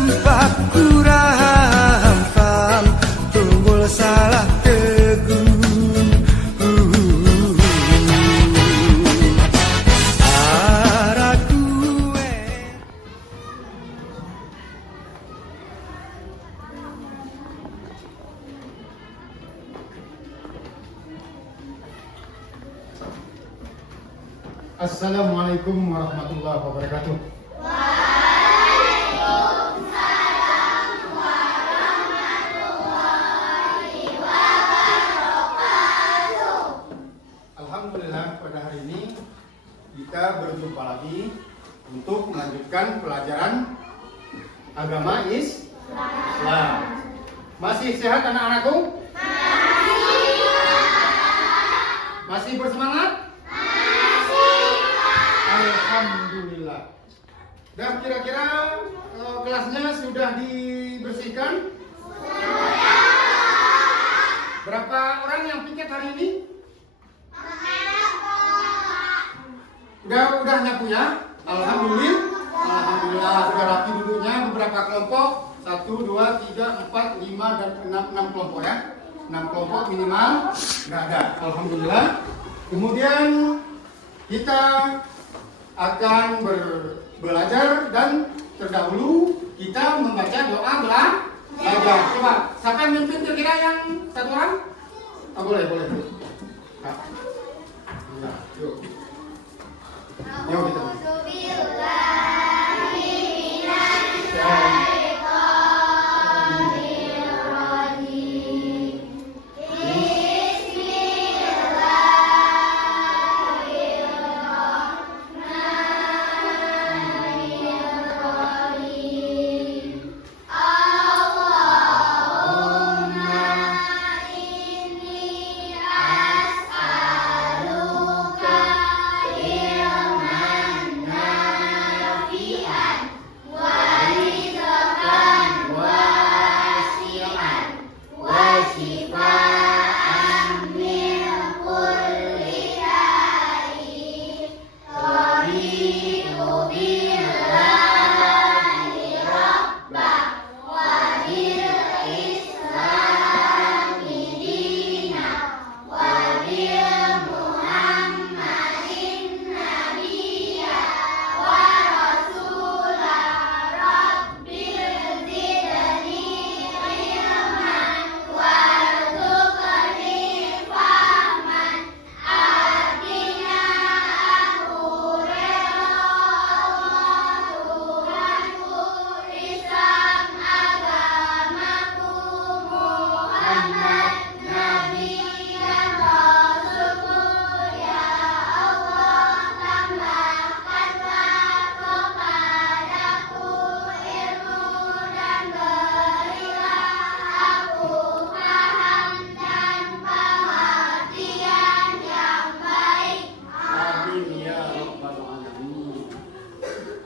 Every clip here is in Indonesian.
sempat kurang paham, tunggul salah tegun. Araku Assalamualaikum warahmatullahi wabarakatuh. Alhamdulillah, pada hari ini kita berjumpa lagi untuk melanjutkan pelajaran agama Islam. Masih sehat anak-anakku? Masih bersemangat? Alhamdulillah. Dan kira-kira kelasnya sudah dibersihkan? Berapa orang yang piket hari ini? Udah nyapu ya? Alhamdulillah sudah rapi duduknya. Beberapa kelompok 1, 2, 3, 4, 5 dan 6 kelompok ya. 6 kelompok minimal nggak ada. Alhamdulillah. Kemudian kita akan belajar dan terdahulu kita membaca doa belajar. Coba, siapa yang mimpin kira-kira yang satu orang? Oh, boleh. Nah, yuk. Yuk kita.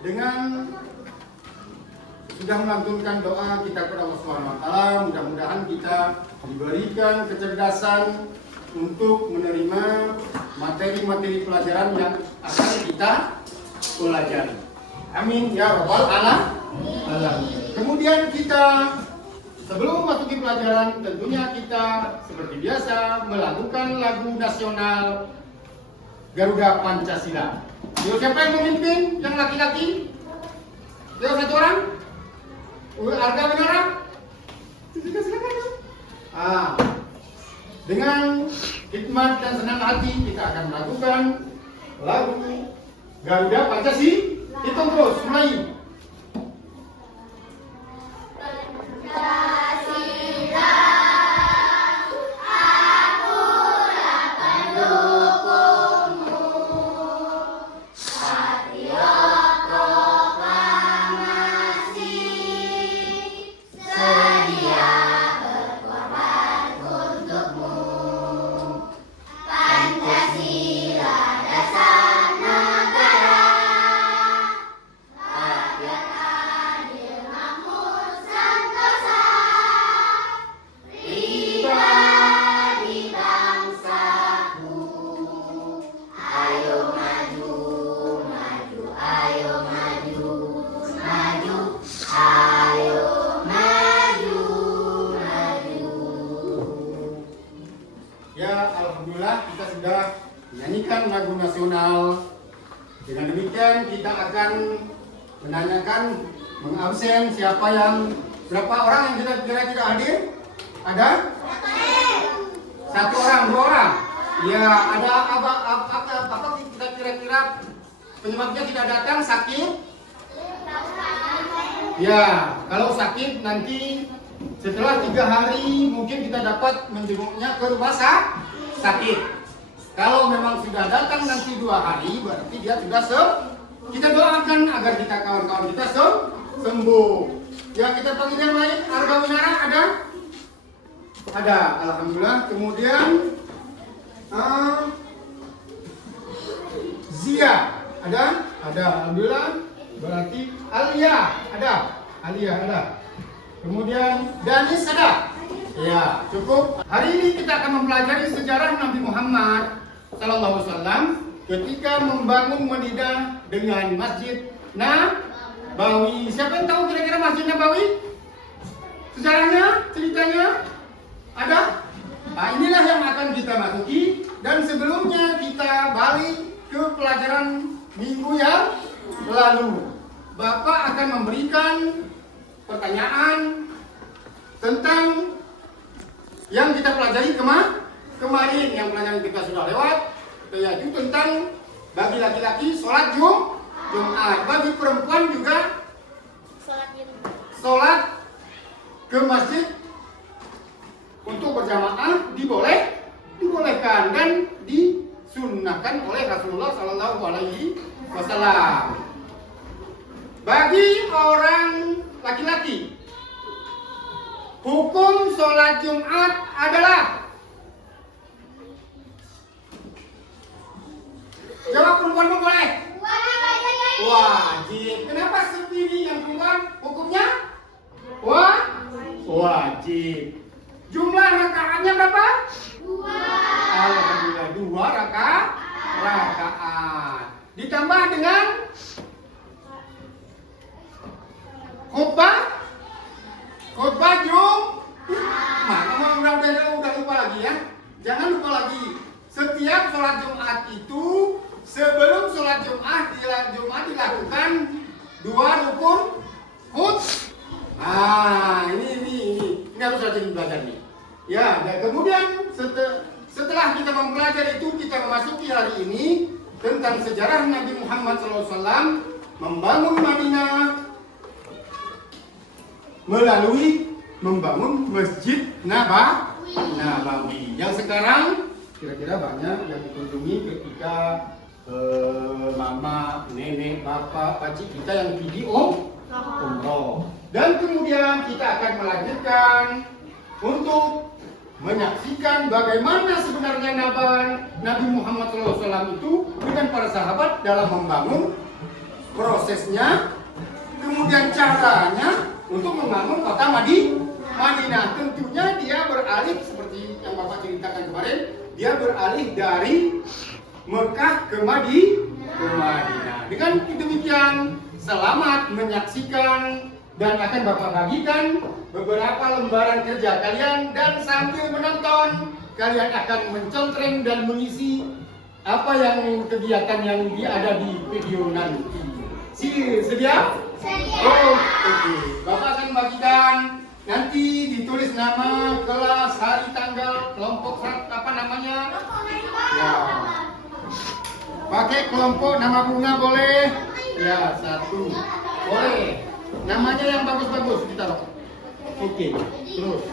Dengan sudah melantunkan doa kita kepada Allah Subhanahu wa taala, mudah-mudahan kita diberikan kecerdasan untuk menerima materi-materi pelajaran yang akan kita pelajari. Amin ya rabbal alamin. Kemudian kita sebelum masuk di pelajaran tentunya kita seperti biasa melakukan lagu nasional Garuda Pancasila. Yuk, siapa yang memimpin? Yang laki-laki? Yuk, satu orang? Harga beneran? Dengan hikmat dan senang hati kita akan melakukan lagu Garuda Pancasila. Hitung terus, mulai. nasional. Dengan demikian kita akan menanyakan, mengabsen siapa yang, berapa orang yang kira-kira tidak hadir? Ada? 1 orang, 2 orang. Ya, ada apa kita kira-kira penyebabnya tidak datang? Sakit? Ya, kalau sakit nanti setelah 3 hari mungkin kita dapat menjenguknya ke rumah sakit. Kalau memang sudah datang nanti 2 hari berarti dia sudah kita doakan agar kita kawan-kawan kita sembuh. Ya, kita panggil yang lain. Arga Winara ada? Ada, alhamdulillah. Kemudian Zia ada? Ada, alhamdulillah. Berarti Alia ada? Alia ada. Kemudian Danis ada? Ya, cukup. Hari ini kita akan mempelajari sejarah Nabi Muhammad Sallallahu Alaihi Wasallam ketika membangun Madinah dengan Masjid Nabawi. Siapa yang tahu kira-kira Masjid Nabawi? Sejarahnya, ceritanya ada? Nah, inilah yang akan kita masuki. Dan sebelumnya kita balik ke pelajaran minggu yang lalu. Bapak akan memberikan pertanyaan tentang yang kita pelajari kemarin, yang pelajaran kita sudah lewat, yaitu tentang bagi laki-laki sholat Jumat, bagi perempuan juga sholat ke masjid untuk berjamaah dibolehkan dan disunnahkan oleh Rasulullah Sallallahu Alaihi Wasallam. Bagi orang laki-laki, hukum sholat Jumat adalah, jawab perempuan pun boleh. Wajib. Kenapa sendiri yang perempuan hukumnya? Wajib. Jumlah rakaatnya berapa? 2. Alhamdulillah 2 rakaat. Ditambah dengan khutbah Jumat. Kamu udah lupa lagi ya? Jangan lupa lagi. Setiap sholat Jumat itu sebelum sholat Jumat dilakukan 2 rukun khutbah. Ini harus rajin belajar nih. Ya, dan kemudian setelah kita mempelajari itu, kita memasuki hari ini tentang sejarah Nabi Muhammad SAW membangun Madinah melalui membangun Masjid Nabawi. Yang sekarang kira-kira banyak yang dikunjungi ketika mama, nenek, bapak, pakcik kita yang video umroh. Dan kemudian kita akan melanjutkan untuk menyaksikan bagaimana sebenarnya Nabi Muhammad SAW itu dengan para sahabat dalam membangun, prosesnya, kemudian caranya untuk membangun kota Madinah. Tentunya dia beralih seperti yang Bapak ceritakan kemarin, dia beralih dari Mekah ke Madinah. Dengan demikian, selamat menyaksikan dan akan Bapak bagikan beberapa lembaran kerja kalian, dan sambil menonton kalian akan mencontreng dan mengisi apa yang kegiatan yang ada di video nanti. Sedia? Oh, oke. Bapak akan membagikan, nanti ditulis nama, kelas, hari, tanggal, kelompok, apa namanya? Ya. Pakai kelompok nama bunga boleh? Ya, 1. Boleh. Namanya yang bagus-bagus kita loh. Oke, terus.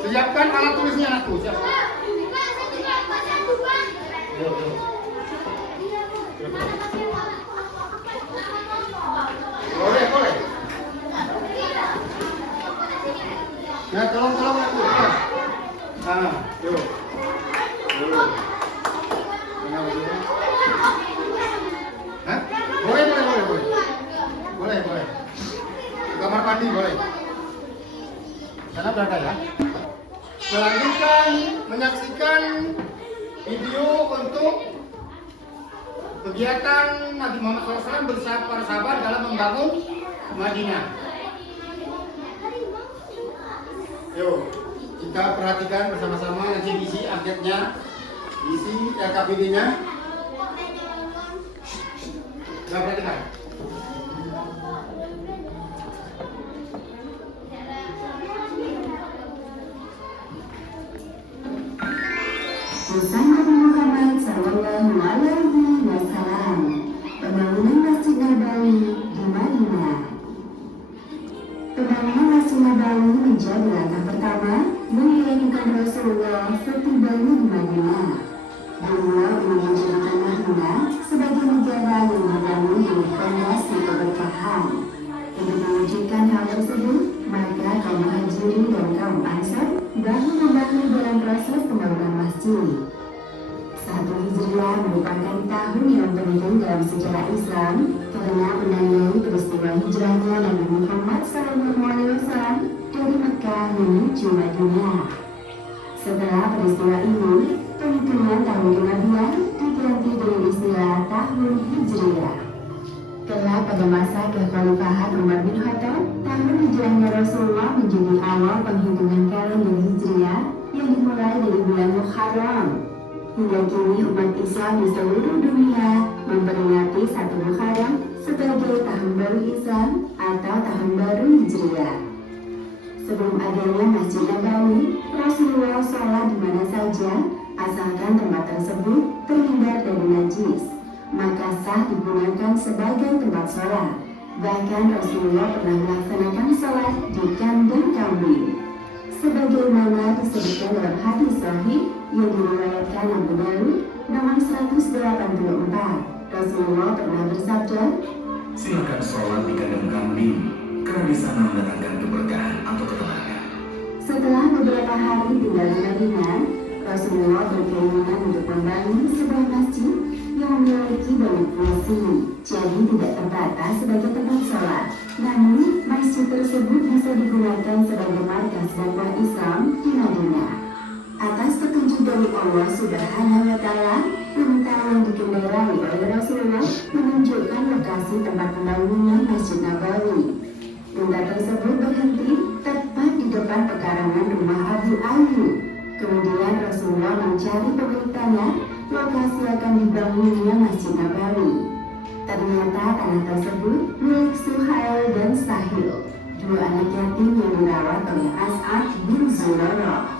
Siapkan alat tulisnya aku. Siapkan. Boleh. Nah, tolong aku. Yuk. Hah? Boleh. Kamar mandi boleh. Sana berada ya. Selanjutnya menyaksikan video untuk kegiatan Nabi Muhammad SAW bersama para sahabat dalam membangun Madinah. Yuk, kita perhatikan bersama-sama, nanti isi akhirnya, isi RKPD-nya. Nah, perhatikan. Kisah Nabi Muhammad Sallallahu Alaihi Wasallam, pembangunan Masjid Nabawi di Madinah. Pembangunan Masjid Nabawi menjadi langkah pertama mengiringkan Rasulullah setibanya di Madinah. Beliau ingin menjadikan Madinah sebagai negara yang dibangun dengan fondasi keberkahan. Untuk mewujudkan hal tersebut, maka kaum Muhajirin dan kaum Ansar bahu membahu dalam proses pembangunan masjid. 1 Hijriah merupakan tahun yang penting dalam sejarah Islam karena menandai peristiwa hijrahnya Nabi Muhammad SAW dari Mekah menuju Madinah. Setelah peristiwa ini, penghitungan tahun kenabian diganti dengan istilah tahun Hijriah. Kelak pada masa kekhalifahan Umar bin Khattab, tahun hijrahnya Rasulullah menjadi awal penghitungan kalender Hijriah yang dimulai dari bulan Muharram. Hingga kini umat Islam di seluruh dunia memperingati 1 Muharram sebagai tahun baru Islam atau tahun baru Hijriah. Sebelum adanya Masjid Nabawi, Rasulullah sholat di mana saja asalkan tempat tersebut terhindar dari najis, maka sah digunakan sebagai tempat sholat. Bahkan Rasulullah pernah melaksanakan sholat di kandang kambing, sebagaimana disebutkan dalam hadis sahih yang diriwayatkan Abu Dawud nomor 184. Rasulullah pernah bersabda, silakan sholat di kandang kambing, karena di sana mendatangkan keberkahan atau ketenangan. Setelah beberapa hari tinggal di Madinah, Rasulullah berkeinginan untuk membangun sebuah masjid yang memiliki banyak fungsi, jadi tidak terbatas sebagai tempat sholat. Namun, masjid tersebut bisa digunakan sebagai markas dakwah Islam di Madinah. Atas petunjuk dari Allah Subhanahu wa Ta'ala, unta yang dikendarai oleh Rasulullah menunjukkan lokasi tempat pembangunan Masjid Nabawi. Unta tersebut berhenti tepat di depan pekarangan rumah Abu Ayyub. Kemudian Rasulullah mencari pemberitahuan lokasi akan dibangunnya Masjid Nabawi. Ternyata tanah tersebut milik Suhail dan Sahil, 2 anak yatim yang dirawat oleh As'ad bin Zurarah.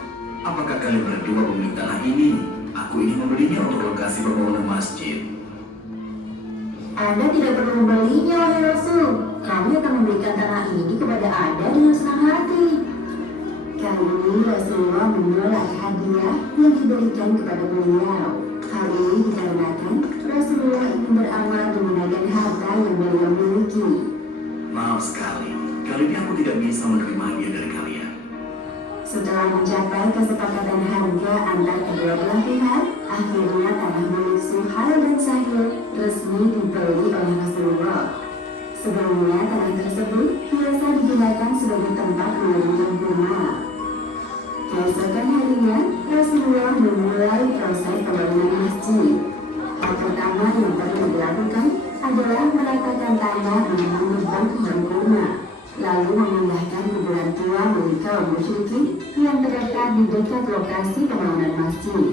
Apakah kalian berdua pemilik tanah ini? Aku ingin membelinya untuk lokasi pembangunan masjid. Anda tidak perlu membelinya, wahai Rasul. Kami akan memberikan tanah ini kepada Anda dengan senang hati. Kali ini Rasulullah menolak hadiah yang diberikan kepada beliau. Hal ini dikarenakan Rasulullah ingin beramal menggunakan harta yang beliau miliki. Maaf sekali, kali ini aku tidak bisa menerima hadiah dari kalian. Setelah mencapai kesepakatan harga antar kedua belah pihak, akhirnya tanah milik Suhail dan Sahil resmi dibeli oleh Rasulullah. Sebelumnya tanah tersebut biasa digunakan sebagai tempat mendirikan rumah. Keesokan harinya, Rasulullah memulai proses pembangunan masjid. Hal pertama yang perlu dilakukan adalah meratakan tanah dengan mengubah rumah, lalu memindahkan kuburan tua milik kaum musyrikin yang terletak di dekat lokasi pembangunan masjid.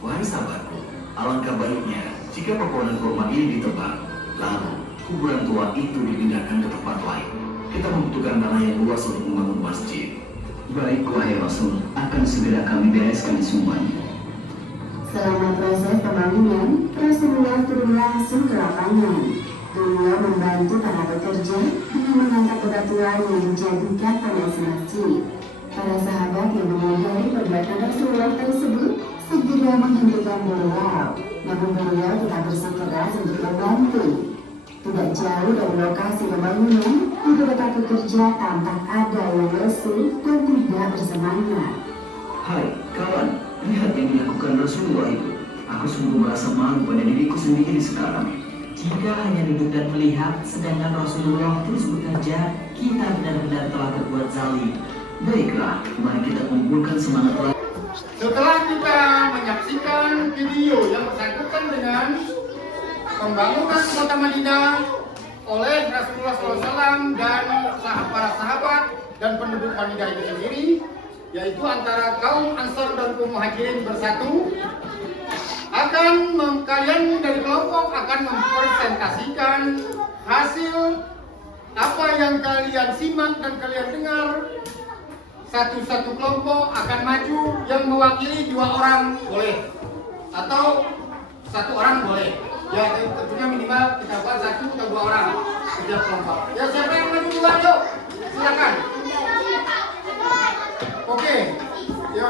Wahai sahabatku, alangkah baiknya jika pepohonan kurma ini ditebang, lalu kuburan tua itu dipindahkan ke tempat lain. Kita membutuhkan tanah yang luas untuk membangun masjid. Baik, wahai Rasul, akan segera kami bereskan semuanya. Selama proses pembangunan, Rasulullah turun langsung ke lapangan. Beliau membantu para pekerja dengan mengangkat bebatuan yang dijadikan pondasi masjid. Para sahabat yang menyadari perbuatan Rasulullah tersebut segera menghentikan beliau, namun beliau tetap bersikeras untuk membantu. Tidak jauh dari lokasi pembangunan, beberapa pekerja tampak ada yang lesu dan tidak bersemangat. Hai, kawan, lihat yang dilakukan Rasulullah itu. Aku sungguh merasa malu pada diriku sendiri sekarang. Jika hanya duduk dan melihat, sedangkan Rasulullah terus bekerja, kita benar-benar telah berbuat zalim. Baiklah, mari kita kumpulkan semangat lagi. Setelah kita menyaksikan video yang bersangkutan dengan pembangunan kota Madinah oleh Rasulullah SAW dan para sahabat dan penduduk Madinah itu sendiri, yaitu antara kaum Ansar dan kaum Muhajirin bersatu, kalian dari kelompok akan mempresentasikan hasil apa yang kalian simak dan kalian dengar. Satu-satu kelompok akan maju yang mewakili 2 orang boleh atau 1 orang boleh. Ya tentunya minimal kita buat 1 atau 2 orang setiap kelompok. Ya siapa yang maju duluan yuk? Silakan. Oke. Yo.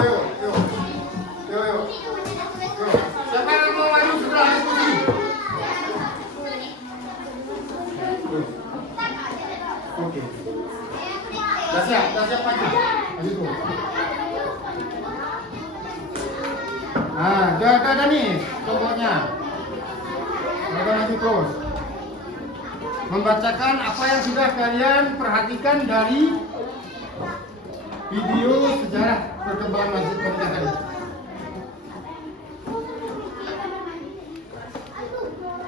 Siapa yang mau maju setelah diskusi? Oke. Udah siap maju. Maju tuh. Nah, ada nih kelompoknya. Mereka maju terus. Membacakan apa yang sudah kalian perhatikan dari video sejarah perkembangan Masjid Madinah tadi.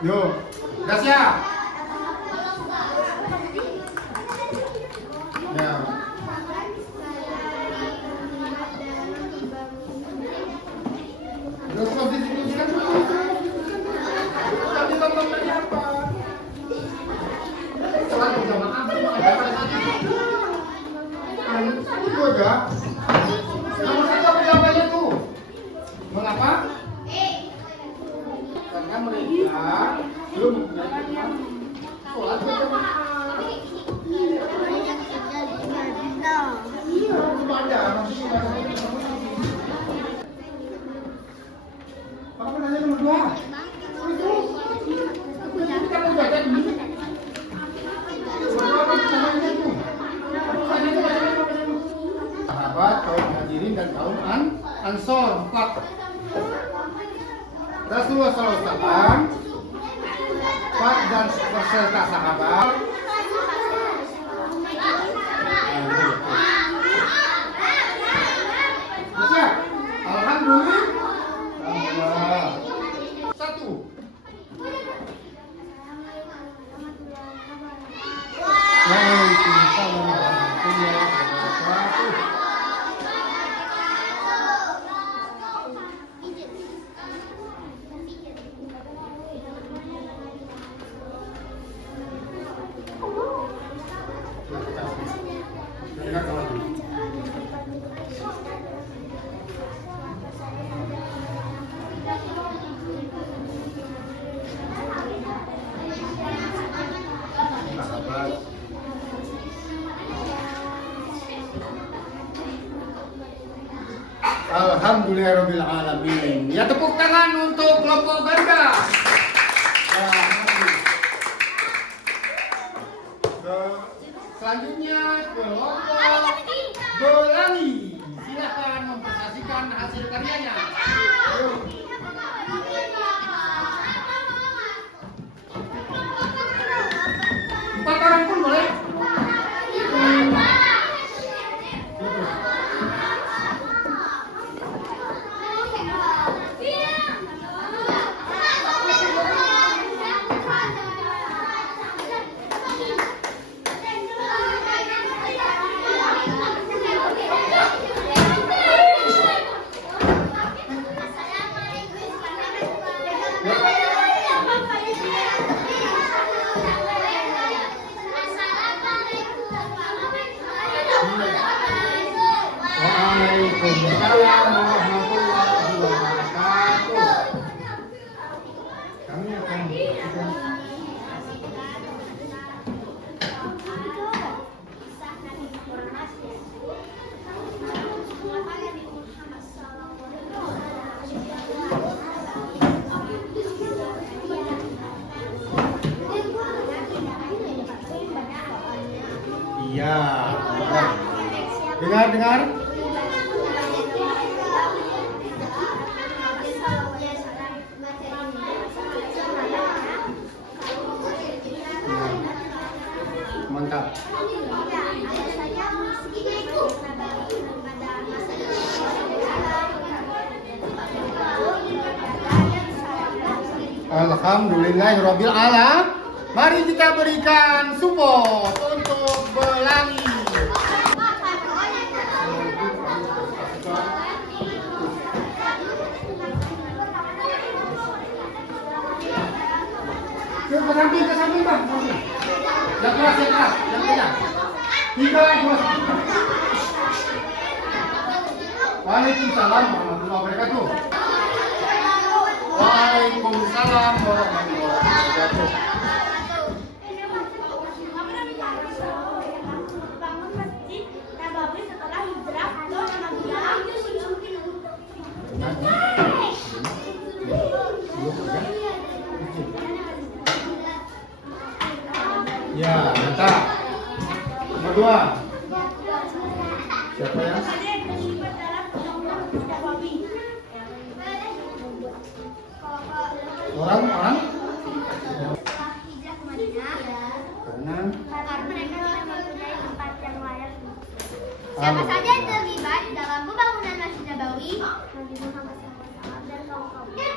Yo, udah siap? Ya. Terus diskusikan dulu. Tadi tonton tadi apa? Selalu jamaah ada pada saat itu. Itu aja. Nomor 1 apa aja tuh? Mengapa? Karena mereka belum sholat berjamaah. Iya, belum ada. Apa nanya nomor 2? Kita mau baca dulu. Sahabat, kaum Muhajirin dan kaum Ansor 4. Rasulullah SAW 4 dan beserta sahabat. Siap? Alhamdulillah. 1. Waalaikumsalam warahmatullahi wabarakatuh. Alhamdulillahirrahmanirrahim. Ya, tepuk tangan untuk kelompok Garuda. Selanjutnya kelompok Belangi. Silakan mempresentasikan hasil karyanya. Ayo. 4 orang pun boleh. Waalaikumsalam warahmatullahi wabarakatuh. Kami akan iya. Dengar. Mantap. Alhamdulillahirabbil alamin. Mari kita berikan support untuk Belangi. 3, 2, 1. Waalaikumsalam warahmatullahi wabarakatuh. Waalaikumsalam warahmatullahi wabarakatuh. Bangun masjid Nabawi setelah hijrah atau Ya, mata. Nomor 2. Siapa ya? Orang? hijrah ke Madinah Karena karena mereka tidak mempunyai tempat yang layak. Siapa saja yang terlibat dalam pembangunan Masjid Nabawi? Nabi Muhammad SAW dan kaum-kaumnya.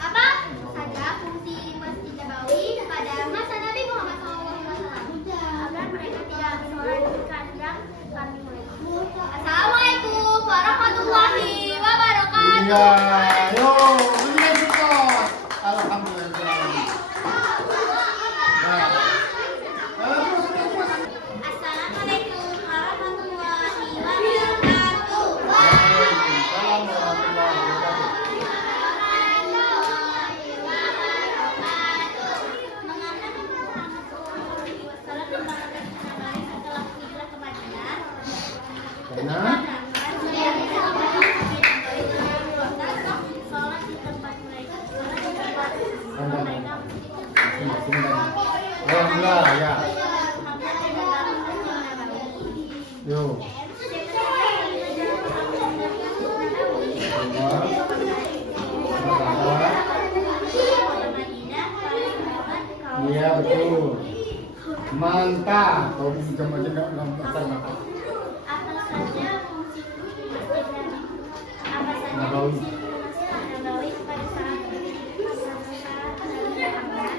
Apa saja fungsi Masjid Nabawi pada masa Nabi Muhammad SAW agar mereka tidak bersorak di kandang kami mereka. Assalamualaikum warahmatullahi wabarakatuh. iya, yo, ini support. Alhamdulillah. Nah. Assalamualaikum warahmatullahi wabarakatuh. Waalaikumsalam warahmatullahi wabarakatuh. Mengapa Nabi Muhammad SAW membangun Nabawi setelah hijrah ke Madinah? Karena Sholat di tempat mereka. Sholat di tempat mereka. alhamdulillah ya. Hampir membangun Masjid Nabawi. Yo. Iya betul. Mantap. Kau bisa macam dalam besar mata. Apa saja fungsi Masjid Nabawi. Nabawi pada saat Nabi Muhammad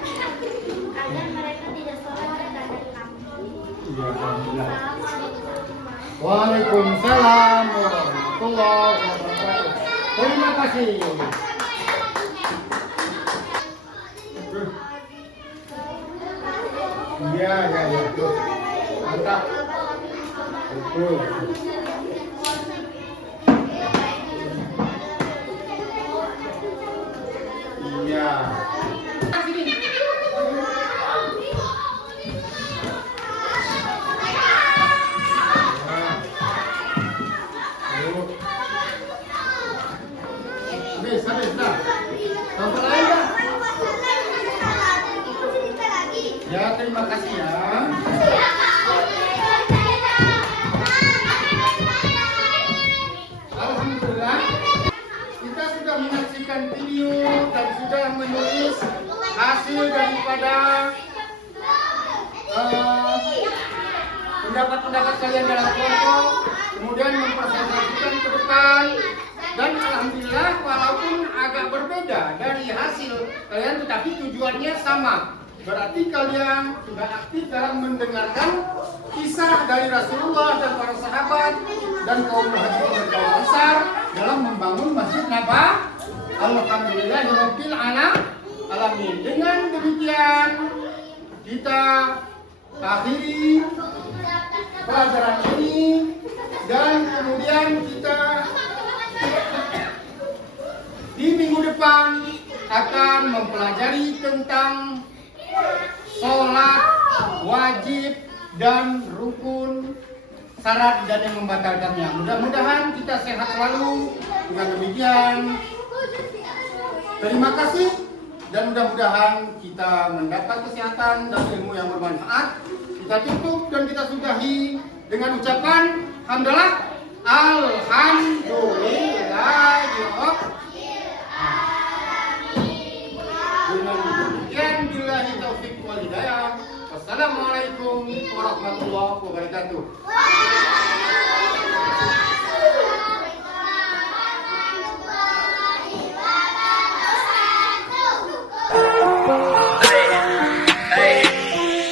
agar mereka tidak sholat di kandang kambing. Iya alhamdulillah. Assalamualaikum. Waalaikumsalam warahmatullahi wabarakatuh. Terima kasih. Iya, betul. Mantap. Betul. Iya. Habis, dah. Sampai lain dah. Ya, terima kasih ya. Alhamdulillah, kita sudah menyaksikan video dan sudah menulis hasil daripada pendapat-pendapat kalian dalam kelompok, kemudian mempresentasikan ke depan. Dan alhamdulillah walaupun agak berbeda dari hasil kalian tetapi tujuannya sama. Berarti kalian sudah aktif dalam mendengarkan kisah dari Rasulullah dan para sahabat dan kaum muhajirin dan kaum ansar dalam membangun Masjid Nabawi. Alhamdulillahirabbil alamin. Dengan demikian kita akhiri pelajaran ini dan kemudian kita di minggu depan akan mempelajari tentang sholat wajib dan rukun, syarat dan yang membatalkannya. Mudah-mudahan kita sehat selalu. Dengan demikian, terima kasih dan mudah-mudahan kita mendapat kesehatan dan ilmu yang bermanfaat. Kita tutup dan kita sudahi dengan ucapan hamdalah. Alhamdulillah. Dengan demikian billahi taufiq wal hidayah. Wassalamualaikum warahmatullahi wabarakatuh.